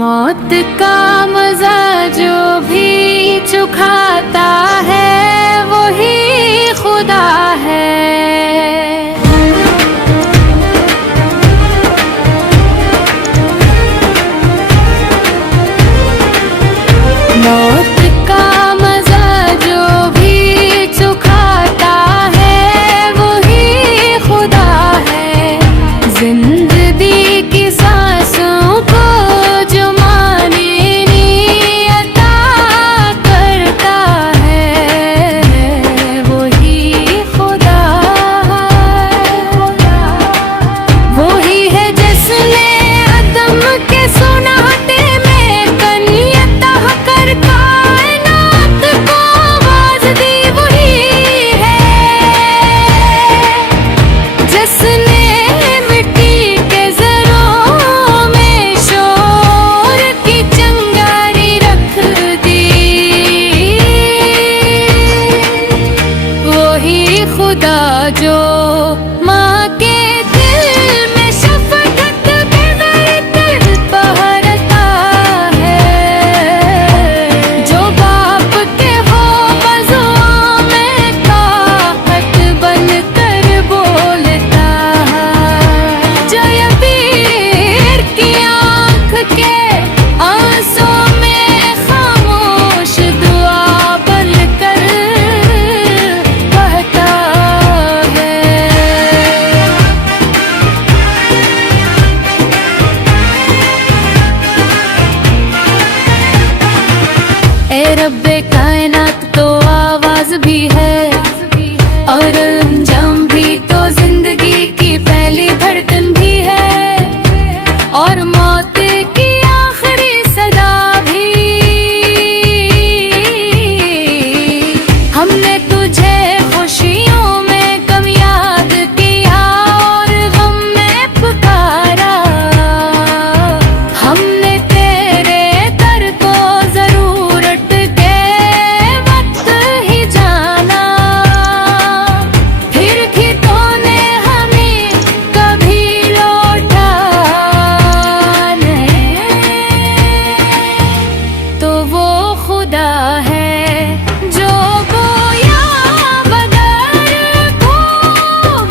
मौत का मजा जो भी चुखाता है वही खुदा है। मौत का मजा जो भी चुखाता है वही खुदा है। जिंदगी की सांसों को जो माने अता करता है वही खुदा है। वही है जिसने अदम के सुनाते में कनियता कर कायनात को आवाज दी। वही है जिसने मिट्टी के जरों में शोर की चिंगारी रख दी। वही खुदा जो माँ के दिल में शफकत के दर्द बहरता है। जो बाप के हो बज़ुओं में ताकत बनकर बोलता है। जो यतीर की आँख के आंसू में खामोश दुआ बनकर बहता है। ए रब्बे कायनात तो आवाज भी है और अंजाम भी तो जिंदगी की पहली धड़कन भी है और मौत की आखिरी सदा भी। हमने तुझे खुशियों में कम याद किया और गम में पुकारा। हमने तेरे दर को जरूरत के वक्त ही जाना। फिर भी तूने हमें कभी लौटा नहीं। तो वो खुदा है जो बोया बदर को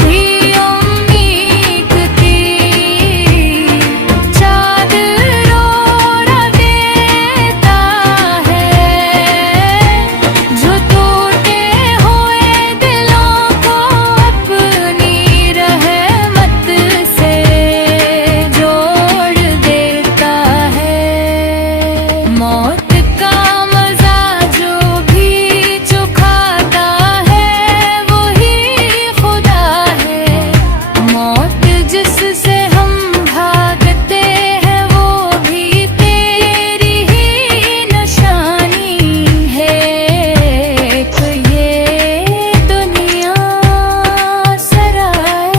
भी उम्मीद थी। चादरों देता है जो टूटे हुए दिलों को अपनी रहमत से जोड़ देता है। मौत का मजा जो भी चुखाता है वही खुदा है। मौत जिससे हम भागते हैं वो भी तेरी ही निशानी है। एक ये दुनिया सराय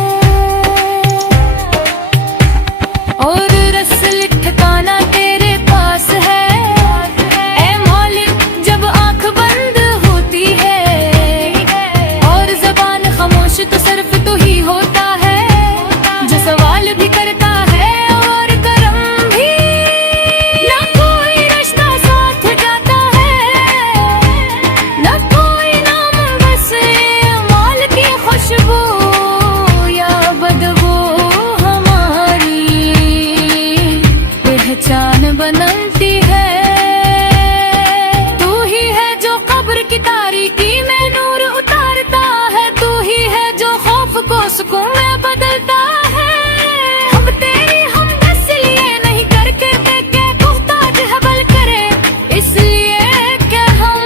और रसल ठिकाना तेरे पास है। ए मौलिक जब आंख बंद होती है और जबान खामोश तो सिर्फ तू ही होता है। जो सवाल भी करता है और करम भी ना कोई रिश्ता साथ जाता है। ना कोई नाम बस माल की खुशबू या बदबू हमारी पहचान बनती है। तू ही है जो कब्र की तारीकी में नूर उतारता है। तू ही है जो खौफ को सुकून में बदलता है। हम तेरी हमद इसलिए नहीं करके देखे मुहताज है बल करे इसलिए कि हम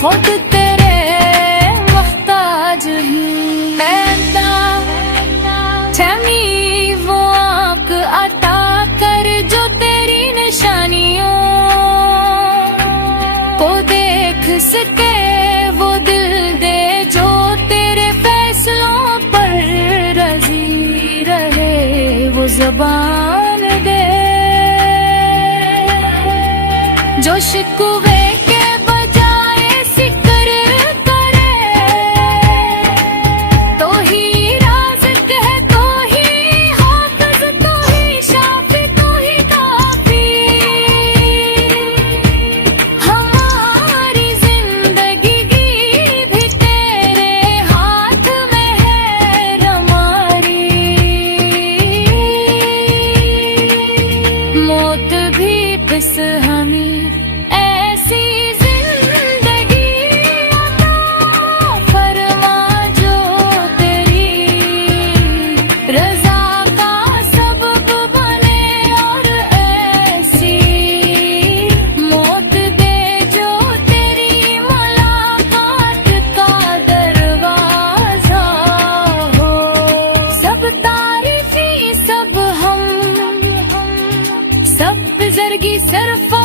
खुद तेरे मुहताज हैं। छमी वो आँख अता कर जो तेरी निशानियों को देख सके। वो दिल दे जो तेरे फैसलों पर राजी रहे। वो ज़बान दे जो शिकवे के बजाय सिक्र करे। तो ही राज़िक है, तो ही हाफ़िज़, तो ही शाफ़ी, तो ही बस हमें ऐसी जिंदगी अता फरमा जो तेरी रजा का सबब बने और ऐसी मौत दे जो तेरी मुलाकात का दरवाजा हो। सब तारीफी सब हम सब जरगी सरफो